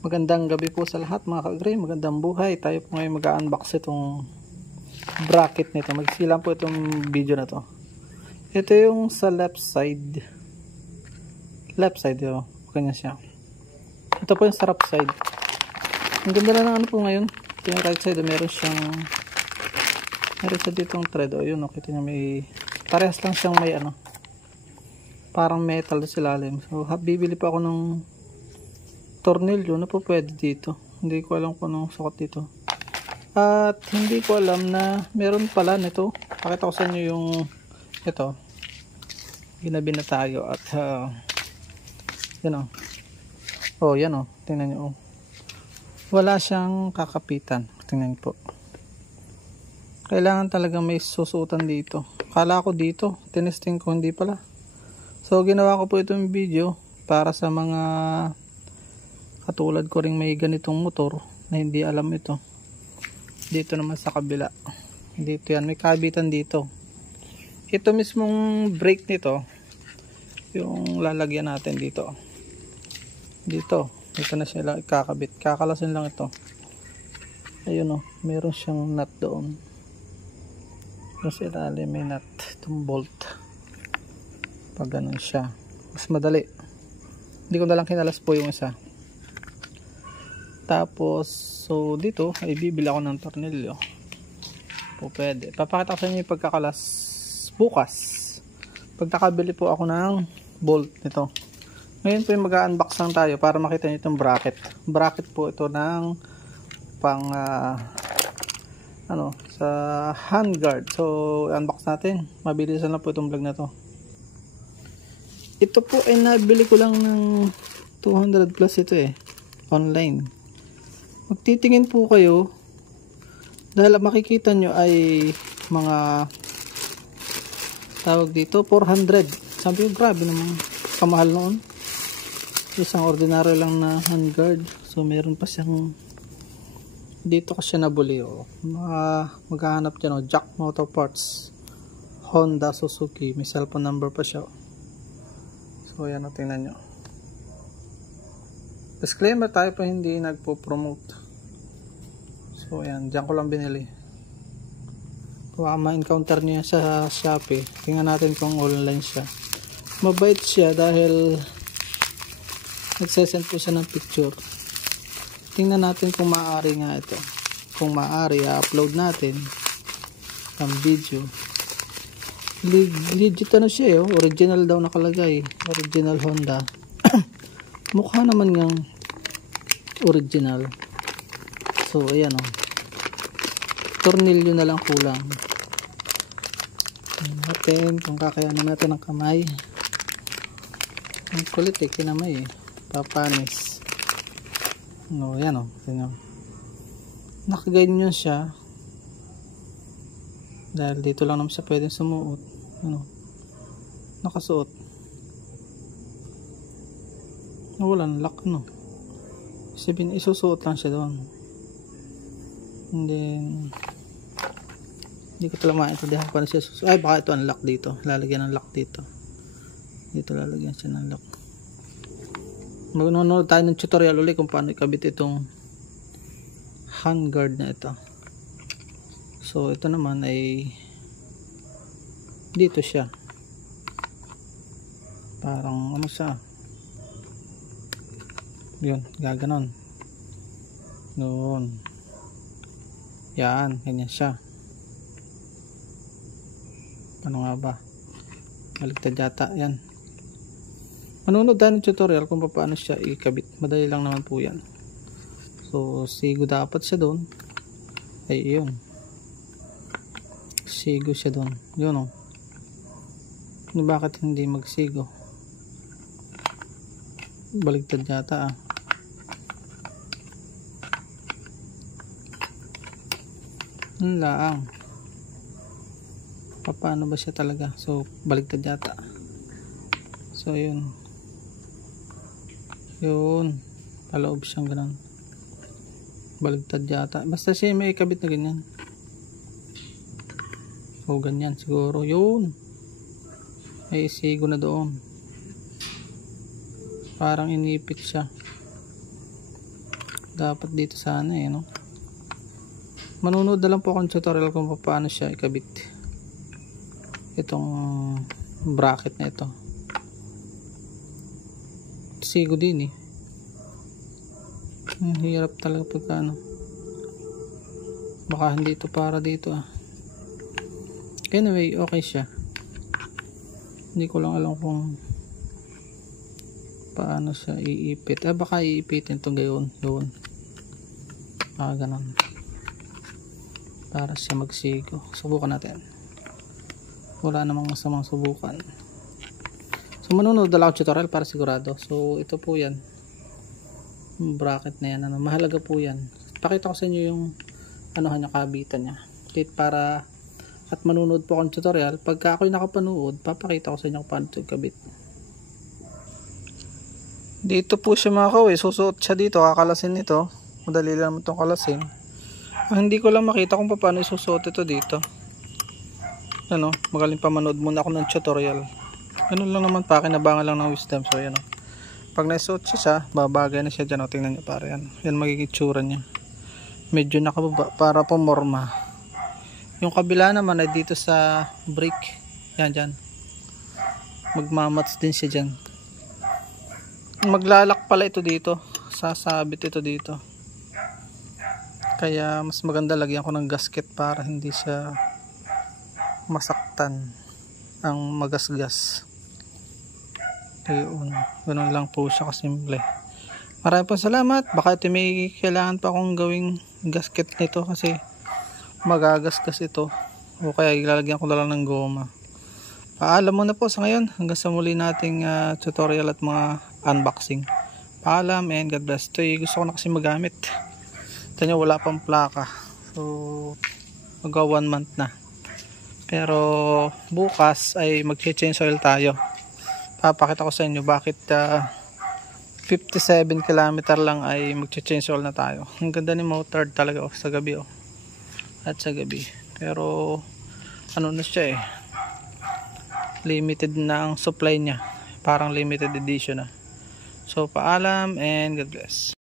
Magandang gabi po sa lahat mga ka-gray, magandang buhay. Tayo po ngayon mag-unbox itong bracket nito. Magsilang po itong video na to. Ito yung sa left side. Left side yun. Ganyan siya. Ito po yung sa right side. Ang ganda na ng ano po ngayon. Ito yung right side. Meron siya ditong thread. O yun, kita nyo may parehas lang siyang may ano. Parang metal sa ilalim. So bibili pa ako ng tornilyo na po pwede dito. Hindi ko alam kung anong sukat dito. At hindi ko alam na meron pala nito. Pakita ko sa inyo yung ito. Ginabi na tayo at yan o. Oh, yan o. Tingnan nyo o. Wala siyang kakapitan. Tingnan nyo po. Kailangan talaga may susuotan dito. Kala ko dito. Tinesting ko, hindi pala. So ginawa ko po itong video para sa mga katulad ko ring may ganitong motor na hindi alam ito. Dito naman sa kabila. Dito yan. May kabitan dito. Ito mismong brake nito. Yung lalagyan natin dito. Dito. Ito na siya lang ikakabit. Kakalasin lang ito. Ayun o. Meron siyang nut doon. Mas ilalim may nut. Itong bolt. Pag ganun siya. Mas madali. Hindi ko nalang kinalas po yung isa. Tapos, so dito, ay bibili ako ng tornilyo. Po pwede. Papakita ko sa inyo yung pagkakalas bukas. Pag nakabili po ako ng bolt nito. Ngayon po yung mag-unbox lang tayo para makita nyo itong bracket. Bracket po ito ng pang, sa handguard. So, unbox natin. Mabilisan lang po itong vlog na to. Ito po ay nabili ko lang ng 200 plus ito online. Magtitingin po kayo dahil makikita nyo ay mga tawag dito 400. Sabi ko grabe naman kamahal noon. Isang ordinary lang na handguard. So meron pa siyang dito ko siya nabuli maghahanap dyan Jack Motor Parts Honda Suzuki. May cellphone number pa siya. So yan tingnan nyo. Disclaimer, tayo pa hindi nagpo-promote. So ayan, dyan ko lang binili. Kung ma-encounter niya sa Shopee, tingnan natin kung online siya. Mabait siya dahil nagsesend po siya ng picture. Tingnan natin kung maaari nga ito. Kung maaari, i-upload natin ang video. Legit ano siya original daw nakalagay. Original Honda. Mukha naman ng original. So ayan tornilyo na lang kulang. Natin kung kakayanan natin ng kamay. Ang kulit kinamay papanis. No, yan tingnan. Nakaganyan siya. Dahil dito lang naman siya pwedeng sumuot. Nakasuot. Walang lock sabihin isusuot lang siya doon. And then hindi ko talaga maintindihan paano siya susuot. Ay baka ito ang lock dito. Lalagyan ng lock dito. Dito lalagyan siya ng lock. Magnonood tayo ng tutorial ulit kung paano ikabit itong handguard na ito. So ito naman ay dito siya. Parang siya. Yun, gaganon. Noon. Yan, ganyan siya. Ano nga ba? Baligtad yata, yan. Manunod tayo ng tutorial kung paano siya ikabit. Madali lang naman po yan. So, sigo dapat siya doon. Ay, yun. Sigo siya doon. Yun Bakit hindi magsigo? Baligtad yata laang. Paano ba siya talaga? So baligtad yata. So yun paloob siyang ganun. Baligtad yata. Basta siya may ikabit na ganyan. So ganyan siguro. Yun may sigo na doon. Parang inipit siya. Dapat dito sana eh, no? Manunood na lang po akong tutorial kung paano siya ikabit. Itong bracket na ito. Sigo din eh. Hirap talaga pagka ano. Baka hindi ito para dito ah. Anyway, okay siya. Hindi ko lang alam kung paano siya iipit. Baka iipitin ito gayon doon. Ganon. Para siya magsigo. Subukan natin. Wala namang masamang subukan. So manunod lang ako tutorial para sigurado. So ito po yan. Bracket na yan. Mahalaga po yan. Pakita ko sa inyo yung anuhan niya, kabitan niya. Para at manunod po akong tutorial. Pagka ako'y nakapanood, papakita ko sa inyo kung paano ito ikabit. Dito po siya mga kawi. Susuot siya dito. Kakalasin nito. Madali lang itong kalasin. Hindi ko lang makita kung paano isusuot ito dito. Ano, magaling pa manood muna ako ng tutorial. Ganun lang naman, pakinabangan lang ng wisdom. So yan o. Pag naisuot siya, babagay na siya dyan. Tingnan nyo para yan. Yan magiging tsura niya. Medyo nakababa para pumorma. Yung kabila naman ay dito sa brick. Yan dyan. Magmamats din siya dyan. Maglalak pala ito dito. Sasabit ito dito. Kaya mas maganda lagyan ko ng gasket para hindi siya masaktan ang magasgas. Ayun, ganun lang po siya kasimple. Maraming po salamat. Baka ito may kailangan pa akong gawing gasket nito kasi magagasgas ito. O kaya ilalagyan ko na lang ng goma. Paalam muna po sa ngayon. Hanggang sa muli nating tutorial at mga unboxing. Paalam and God bless. Ito gusto ko na kasi magamit. Ito nyo, wala pang plaka. So magwa 1 month na. Pero bukas ay mag-change oil tayo. Papakita ko sa inyo bakit 57 km lang ay mag-change oil na tayo. Ang ganda ni motor talaga sa gabi at sa gabi. Pero ano na siya eh, limited na ang supply niya. Parang limited edition na. So paalam and God bless.